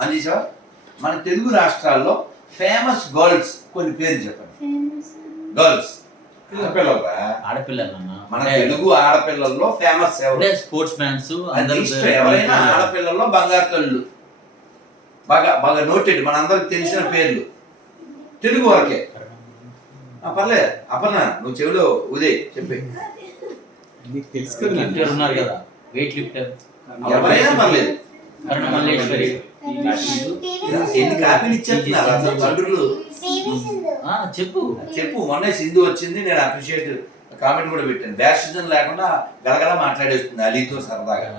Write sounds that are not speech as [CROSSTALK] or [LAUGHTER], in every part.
అనీషా మన తెలుగు రాష్ట్రాల్లో famous girls కొన్ని పేర్లు చెప్పండి. ఫేమస్ గర్ల్స్ మన తెలుగు ఆడపిల్లల్లో ఫేమస్ ఎవరు? స్పోర్ట్స్ మ్యాన్స్ ఎవరైనా ఆడపిల్లల్లో బంగారు తల్లు బాగా బాగా నోటెడ్ మనందరికి తెలిసిన పేర్లు. తెలుగు వరకే. ఆ, పర్లేదు. అపర్ణ నువ్వు చెవిలో ఉదయ్ చెప్పి. కదా ఉన్నారు కదా. వెయిట్ లిఫ్టర్ ఎవరైనా పర్లేదు. కరుణ మల్లేశ్వరి. ఎన్ని కాపీలు ఇచ్చేస్తున్నారు? అసలు తండ్రులు పివి సింధు. ఆ, చెప్పు. చెప్పు మొన్న సింధు వచ్చింది నేను అప్రిషియేట్ కామెంట్ కూడా పెట్టాను. బ్యాషిజం లేకుండా గలగల మాట్లాడేస్తుంది అలీతో సరదాగా.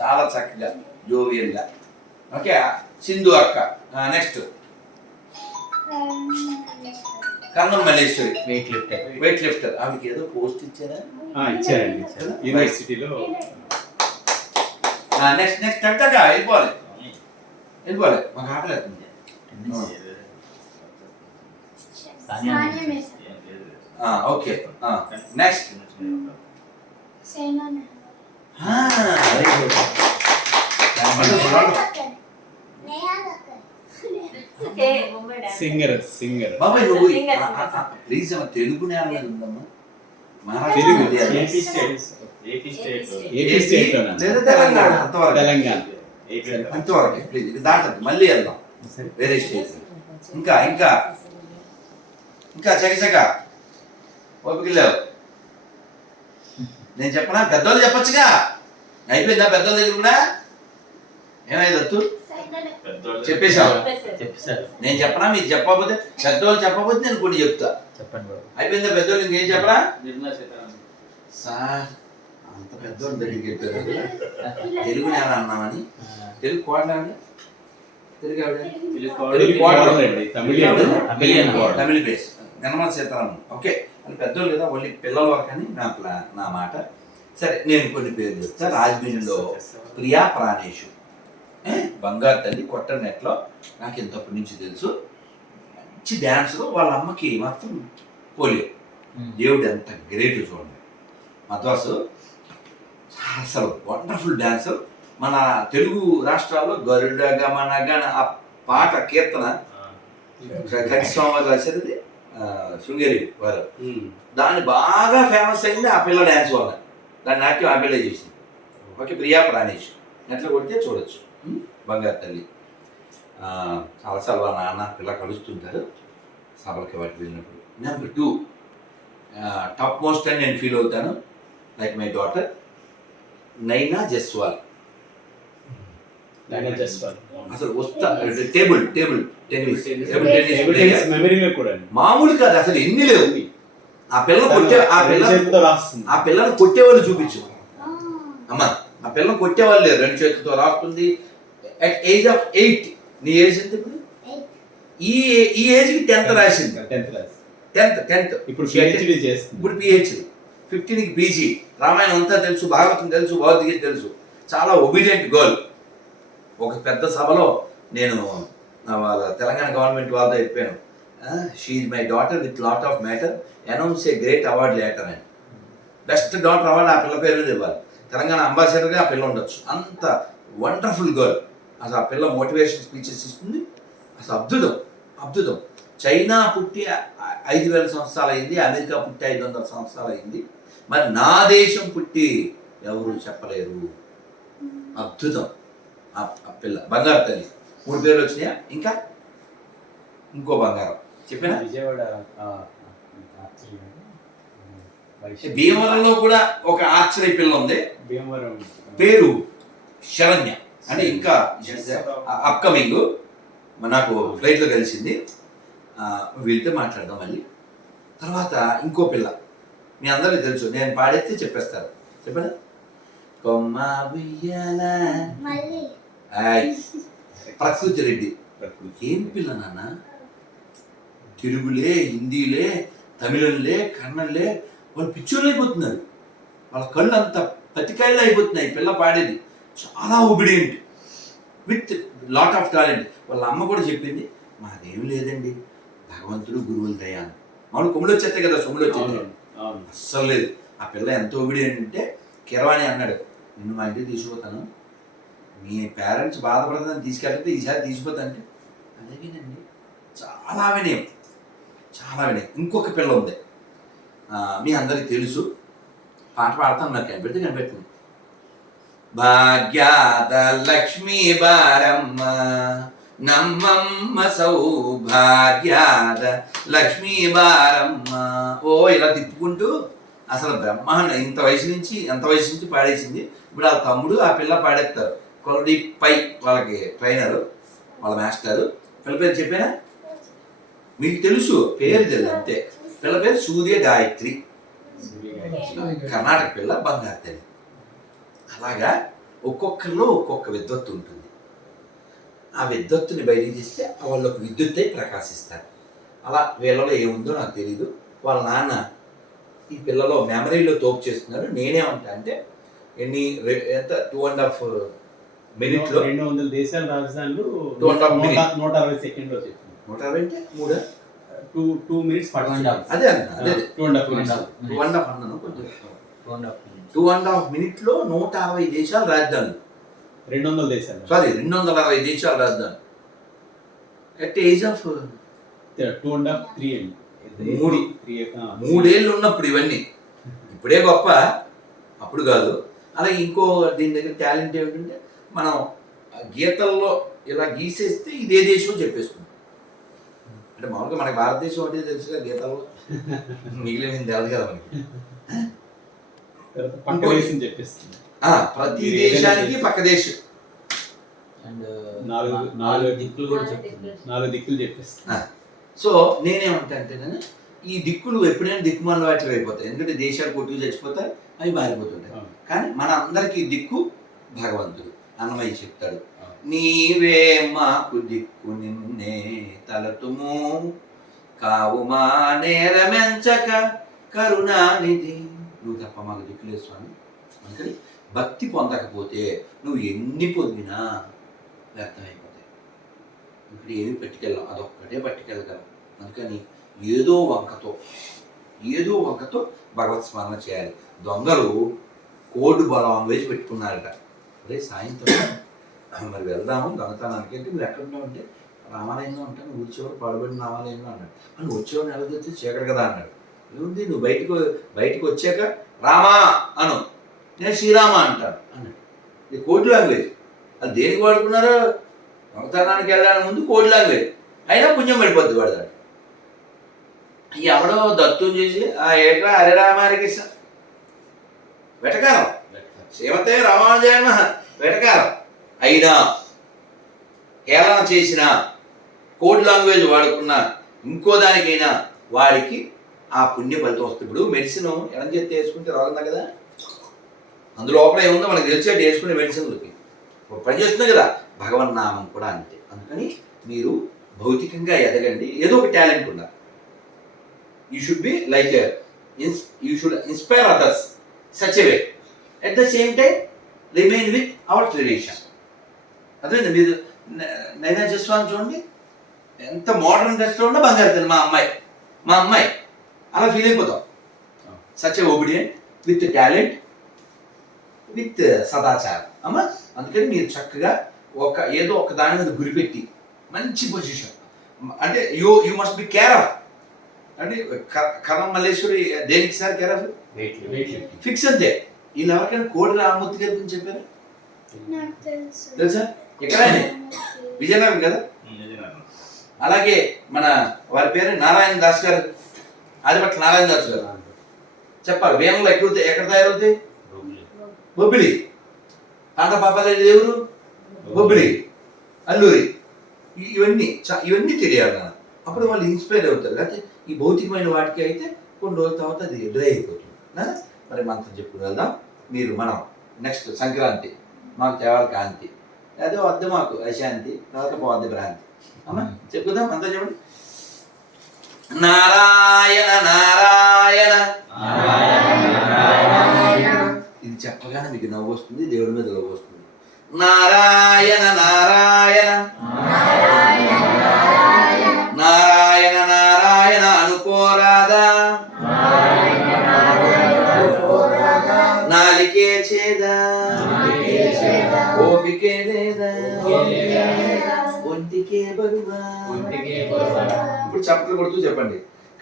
చాలా చక్కగా జోవియల్గా ఓకే సింధు అక్క. Next Karnam Malleswari. Weight lifter weight lifter ఆమెకి ఏదో పోస్ట్ ఇచ్చారా? ఆ, ఇచ్చారండి ఇచ్చారు. యూనివర్సిటీలో నెక్స్ట్ నెక్స్ట్ టక్టగా వెళ్ళిపోవాలి. వెళ్ళిపోవాలి మాకు ఆకలేదు ఓకే నెక్స్ట్ సింగర్ సింగర్ బాబాయ్ నువ్వు. ప్లీజ్ అమ్మ తెలుగు నేల ఉందమ్మా Telugu. AP state AP state AP state లేదా తెలంగాణ తెలంగాణ అంతవరకు ప్లీజ్ ఇది దాటద్దు మళ్ళీ వెళ్దాం. వేరే స్టేట్ ఇంకా ఇంకా. ఇంకా చకచక ఓపిక లేవు. నేను చెప్పనా? పెద్దోళ్ళు చెప్పొచ్చుగా. అయిపోయిందా పెద్దోళ్ళ దగ్గర కూడా? ఏమైంది దత్తు? చెప్పేశావు? నేను చెప్పనా? మీరు చెప్పకపోతే పెద్దోళ్ళు చెప్పకపోతే నేను కొన్ని చెప్తా. చెప్పండి బాబు అయిపోయిందా పెద్దోళ్ళు? ఇంకేం చెప్పరా నిర్మలా సార్ అంత పెద్దోళ్ళు దగ్గరికి చెప్పారు తెలుగు నేల అన్నామని తెలుగు కోడలండి తెలుగు ఆవిడ కోడలు. తమిళ బేస్ నిర్మల సీతారామన్. ఓకే. అని పెద్దోళ్ళు కదా వాళ్ళ పిల్లల వరకు అని నా ప్లా- నా మాట. సరే నేను కొన్ని పేర్లు చెప్తా. రాజమండ్రిలో ప్రియా ప్రాణేషు. ఏ? బంగారు తల్లి కొట్ట నెట్లో. నాకు ఇంతప్పటి నుంచి తెలుసు. మంచి డ్యాన్స్లో వాళ్ళ అమ్మకి మాత్రం పోలియో. దేవుడు ఎంత గ్రేట్ చూడండి. మద్వాసు అసలు వండర్ఫుల్ డాన్సర్ మన తెలుగు రాష్ట్రాల్లో గరుడ గమన గణ ఆ పాట కీర్తన కటి స్వామి రాసేది శృంగేరి వారు. దాన్ని బాగా ఫేమస్ అయింది ఆ పిల్ల డ్యాన్స్ వల్ల. దాని నాట్యం ఆ పిల్ల చేసింది. ఓకే ప్రియా ప్రాణేష్. నెట్లో కొడితే చూడొచ్చు? బంగారు తల్లి. చాలాసార్లు వాళ్ళ నాన్న పిల్ల కలుస్తుంటారు. సభలకి వాటి వెళ్ళినప్పుడు. నెంబర్ టూ టాప్ మోస్ట్ అని నేను ఫీల్ అవుతాను. లైక్ మై డాటర్ నైనా జస్వాల్. అసలు వస్తా table table tennis table tennis player. మెమరీలో కూడా. మామూలు కాదు అసలు ఎన్ని లేవు. ఆ పిల్ల కొట్టే ఆ పిల్ల ఆ పిల్లని కొట్టేవాళ్ళు చూపించు. అమ్మా ఆ పిల్లని కొట్టేవాళ్ళు లేరు. రెండు చేతులతో రాస్తుంది. అట్ ఏజ్ ఆఫ్ ఎయిట్ నీ ఏజ్ ఎంత ఇప్పుడు ఈ ఈ ఏజ్కి టెన్త్ రాసింది. టెన్త్ టెన్త్ టెన్త్ ఇప్పుడు పిహెచ్డి చేస్తుంది. ఇప్పుడు పిహెచ్డి ఫిఫ్టీన్కి పీజీ రామాయణం అంతా తెలుసు భాగవతం తెలుసు భగవద్గీత తెలుసు. చాలా ఒబీడియంట్ గర్ల్ ఒక పెద్ద సభలో నేను నా వాళ్ళ తెలంగాణ గవర్నమెంట్ వాళ్ళతో చెప్పాను. She my daughter with lot of matter announce a great award later అని. బెస్ట్ డాటర్ అవార్డు ఆ పిల్ల పేరు మీద ఇవ్వాలి. తెలంగాణ అంబాసిడర్గా ఆ పిల్ల ఉండొచ్చు. అంత వండర్ఫుల్ గర్ల్ అసలు ఆ పిల్ల మోటివేషన్ స్పీచెస్ ఇస్తుంది. అసలు అద్భుతం. అద్భుతం. చైనా పుట్టి ఐదు వేల సంవత్సరాలు అయింది అమెరికా పుట్టి ఐదు వందల సంవత్సరాలు అయింది. మరి నా దేశం పుట్టి ఎవరు చెప్పలేరు? అద్భుతం. ఆ పిల్ల బంగారు తల్లి. మూడు పేర్లు వచ్చినాయా? ఇంకా? ఇంకో బంగారం. చెప్పినా? విజయవాడ భీమవరంలో కూడా ఒక ఆశ్చర్య పిల్ల ఉంది. భీమవరం. పేరు శరణ్య. అంటే ఇంకా అప్కమింగ్ నాకు ఫ్లైట్లో కలిసింది. ఆ, వెళ్తే మాట్లాడదాం మళ్ళీ. తర్వాత ఇంకో పిల్ల. మీ అందరికీ తెలుసు. నేను కొమ్మ ఉయ్యాల మళ్ళీ. ఆయ్. ప్రకృతి రెడ్డి. ఏం పిల్ల నాన్న? తెలుగులే హిందీలే తమిళంలే కన్నడలే. వాళ్ళు పిచ్చోళ్ళు అయిపోతున్నారు. వాళ్ళ కళ్ళు అంత పతికాయలు అయిపోతున్నాయి. ఈ పిల్ల పాడేది. చాలా obedient with lot of talent వాళ్ళ అమ్మ కూడా చెప్పింది మాదేం లేదండి. భగవంతుడు గురువుల దయ అని. మామూలు కొమ్ముడు వచ్చేస్తాయి కదా అవును, అవును. అస్సలు లేదు. ఆ పిల్ల ఎంత ఒబిడియంట్ అంటే కిరవాణి అన్నాడు నిన్ను మా ఇంటికి తీసుకుపోతాను. మీ పేరెంట్స్ బాధపడుతుందని తీసుకెళ్తే ఈసారి తీసుకుపోతుంటే అలాగేనండి చాలా వినయం చాలా వినయం ఇంకొక పిల్ల ఉంది. మీ అందరికి తెలుసు. పాట పాడతాను నాకు కనిపెడితే కనిపెట్టింది భాగ్యాత లక్ష్మీ బారమ్మ నమ్మమ్మ సౌభాగ్యాత లక్ష్మీ బారమ్మ. ఓ ఇలా తిప్పుకుంటూ అసలు బ్రహ్మాండ ఇంత వయసు నుంచి ఎంత వయసు నుంచి పాడేసింది. ఇప్పుడు ఆ తమ్ముడు ఆ పిల్ల పాడేస్తారు. కొలది పై వాళ్ళకి ట్రైనరు వాళ్ళ మాస్టరు. పిల్ల పేరు చెప్పానా? మీకు తెలుసు పేరు తెలియదు అంతే. పిల్ల పేరు సూర్య గాయత్రి. కర్ణాటక పిల్ల బంగారు తల్లి. అలాగా ఒక్కొక్కరిలో ఒక్కొక్క విద్వత్తు ఉంటుంది. ఆ విద్వత్తుని బయటికి తీస్తే వాళ్ళు ఒక విద్యుత్తై ప్రకాశిస్తారు. అలా వీళ్ళలో ఏముందో నాకు తెలీదు. వాళ్ళ నాన్న ఈ పిల్లలో మెమరీలో తోపు చేస్తున్నారు. నేనేమంటా అంటే ఎన్ని ఎంత? టూ అండ్ హాఫ్ మినిట్లో రెండు వందల దేశాల రాజధానులు నూట అరవై సెకండ్లో చెప్తుంది నూట అరవై అంటే మూడా? Two two minutes. అదే అన్న అదే two and half two. And half అన్నాను కొంచెం. టూ అండ్ హాఫ్ మినిట్లో నూట అరవై దేశాలు రాజధానులు. రెండు వందల దేశాలు. సారీ రెండు వందల అరవై దేశాలు రాజధాని. At age of two and half three అండి మూడు. మూడేళ్ళు ఉన్నప్పుడు ఇవన్నీ. ఇప్పుడే గొప్ప. అప్పుడు కాదు. అలాగే ఇంకో దీని దగ్గర టాలెంట్ ఏమిటంటే మనం గీతల్లో ఇలా గీసేస్తే ఇదే దేశం చెప్పేసుకుంటాం. అంటే మామూలుగా మనకి భారతదేశం అంటే తెలుసుగా గీతల్లో. [LAUGHS] మిగిలిన తెలియదు కదా మనకి. ప్రతి దేశానికి పక్క దేశం And, నాలుగు- దిక్కులు కూడా చెప్తుంది నాలుగు దిక్కులు చెప్పేస్తుంది ఆ. సో నేనేమంటా అంటే నేను ఈ దిక్కులు ఎప్పుడైనా దిక్కుమాల వాటిలో అయిపోతాయి. ఎందుకంటే దేశాలు కొట్టుకు చచ్చిపోతాయి అవి మారిపోతుంటాయి. కానీ మన అందరికీ దిక్కు భగవంతుడు అన్నమయ్య చెప్తాడు. నీవే మాకు దిక్కు నిన్నే తలతుము. కావు మా నేరమెంచక కరుణానిధి. నువ్వు తప్ప మాకు దిక్కులేదు స్వామి. అందుకని భక్తి పొందకపోతే నువ్వు ఎన్ని పొందినా వ్యర్థమైపోతాయి. ఇప్పుడు ఏమి పట్టుకెళ్ళాం అదొక్కటే పట్టుకెళ్ళగలం అందుకని ఏదో వంకతో ఏదో వంకతో భగవత్ స్మరణ చేయాలి. దొంగలు కోడ్ బలం వేసి పెట్టుకున్నారట. అదే సాయంత్రం. [COUGHS] మరి వెళ్దాము దొంగతనానికి అంటే మీరు ఎక్కడ అంటే రామాలయంలో ఉంటాను ఊరి చివరి పాడుబడిన రామాలయంలో అన్నాడు. అని వచ్చేవాడు నెలకొచ్చి చీకటి కదా అన్నాడు. ఏముంది? నువ్వు బయటకు బయటకు వచ్చాక రామా అను. నేను శ్రీరామ అంటాను అన్నాడు. ఇది కోడ్ లాంగ్వేజ్. అది దేనికి వాడుకున్నారో? అవతరణానికి వెళ్ళడానికి ముందు కోడ్ లాంగ్వేజ్. అయినా పుణ్యం పడిపోద్ది వాడదాడు ఎవడో దత్తం చేసి ఆ ఏట్రా హరే రామారికృష్ణ వెటకారం శ్రీమతే రామానుజయన వెటకారం. అయినా హేళన చేసిన కోడ్ లాంగ్వేజ్ వాడుకున్న ఇంకో దానికైనా వాడికి ఆ పుణ్య ఫలితం వస్తుంది. ఇప్పుడు మెడిసిన్ ఎడం చేతి వేసుకుంటే రోగం కదా. అందులోపల ఏముందో మనకు తెలిసేటి వేసుకునే మెడిసిన్ పని చేస్తుంది కదా భగవన్ నామం కూడా అంతే. అందుకని మీరు భౌతికంగా ఎదగండి. ఏదో ఒక టాలెంట్ ఉండాలి. You should be like you should inspire others such way at the same time remain with our tradition అదే మీరు నైనా జస్వాన్ చూడండి. ఎంత మోడర్న్ డ్రెస్లో ఉన్నా బంగారు మా అమ్మాయి మా అమ్మాయి. అలా ఫీల్ అయిపోతాం. Such obedient with talent with సదాచారం. అమ్మా అందుకని మీరు చక్కగా ఒక ఏదో ఒక దాని మీద గురిపెట్టి మంచి పొజిషన్ అంటే you you must be care of అంటే కరం మల్లేశ్వరి దేనికి సార్ కేర్ ఆఫ్ ఫిక్స్ అంతే. వీళ్ళు ఎవరికైనా కోడి రామమూర్తి గారి గురించి చెప్పారు? తెలుసు. ఎక్కడైనా విజయనగరం కదా? అలాగే మన వారి పేరు నారాయణ దాస్ గారు. ఆదిపట్ల నారాయణ దాస్ గారు. చెప్పాలి వేనంలో ఎక్కడ ఎక్కడ తయారవుతాయి? బొబ్బిలి పాండ పాపారెడ్డి దేవుడు? బొబ్బిలి అల్లూరి ఇవన్నీ చ- ఇవన్నీ తెలియాలి నాన్న అప్పుడు వాళ్ళు ఇన్స్పైర్ అవుతారు. లేకపోతే ఈ భౌతికమైన వాటికి అయితే కొన్ని రోజుల తర్వాత అది డ్రై అయిపోతుంది. మరి మంత్రం చెప్పుకుని వెళ్దాం. మీరు మనం నెక్స్ట్ సంక్రాంతి. మాకు తేవాలి కాంతి. అదే వద్ద మాకు అశాంతి. తర్వాత పోద్ది భ్రాంతి. అమ్మా చెప్పుదాం అంతా చెప్పండి. నారాయణ నారాయణ. ఇది చెప్పగానే మీకు నవ్వు వస్తుంది దేవుడి మీద నవ్వు వస్తుంది. నారాయణ నారాయణ. నారాయణ నారాయణ అనుకోరాదా? నాలికే చేదా? ఓపికే బరువా? ఒంటికే బరువా. ఇప్పుడు చప్పట్లు కొడుతూ చెప్పండి.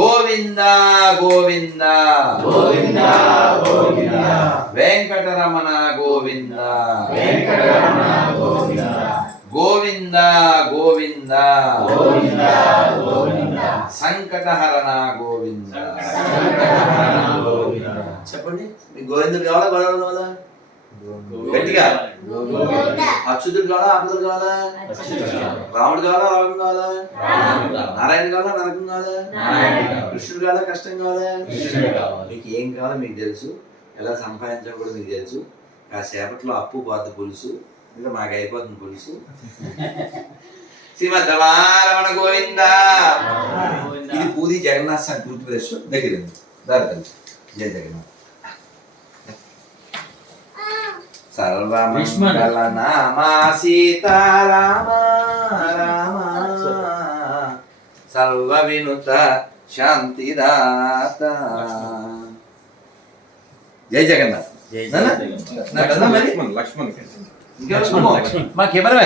గోవింద గోవింద. వెంకటరమణ గోవింద. గోవింద. గోవింద సంకటహరణ గోవింద. చెప్పండి మీ గోవిందుడు కావాలా గొడవలు కావాలా? గట్టిగా. అచ్యుతుడు కావాలా ఆపదుడు కావాలా? రాముడు కావాలా రావడం కావాలా? నారాయణ కావాలా. నరకం కావాలా కృష్ణుడు కావాలా కష్టం కావాలా? మీకు ఏం కావాలో మీకు తెలుసు. ఎలా సంపాదించాలో కూడా మీకు తెలుసు. కాసేపట్లో అప్పు పోద్ది పులుసు. ఇంకా మాకు అయిపోతుంది పులుసు. శ్రీమద్ రమణ గోవింద. ఇది పూరి జగన్నాథ్ స్వామి టూత్ బ్రష్ దగ్గర దారి జయ జగన్నాథ్. సర్వమంగళ నామా సీతారామ రామ. సర్వ వినుత శాంతిదాత జై జగన్నాథ్. జై? జగన్నాథ్. లక్ష్మణ్ లక్ష్మణ్? మా కెమెరా